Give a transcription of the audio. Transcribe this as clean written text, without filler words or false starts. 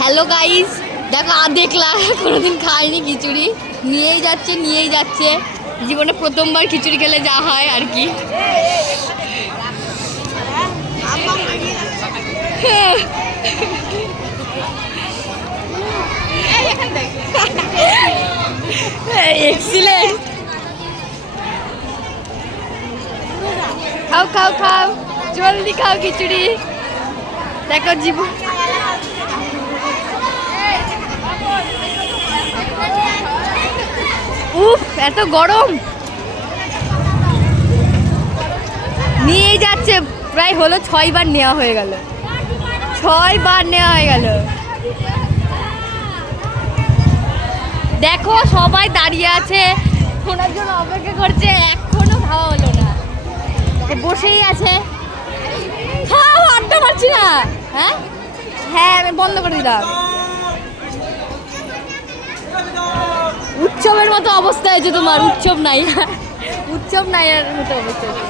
Hello guys, দেখো দেখলাম কোনোদিন খাইনি খিচুড়ি, নিয়েই যাচ্ছে জীবনে প্রথমবার খিচুড়ি খেলে যা হয় আর কি। এক্সিলেন্ট, খাও খাও খাও, জলদি খাও খিচুড়ি। দেখো জীবন উফ এত গরম, নিয়েই যাচ্ছে। প্রায় হলো 6 বার নেওয়া হয়ে গেল, 6 বার নেওয়া হয়ে গেল। দেখো সবাই দাঁড়িয়ে আছে, ওনার জন্য অপেক্ষা করছে, এখনো খাওয়া হলো না, বসেই আছে। খাও, আড্ডা মারছি না। হ্যাঁ হ্যাঁ, আমি বন্ধ করে দিলাম। উৎসবের মতো অবস্থা হয়েছে তোমার, উৎসব নাই, উৎসব নাই এর মতো অবস্থা হয়েছে।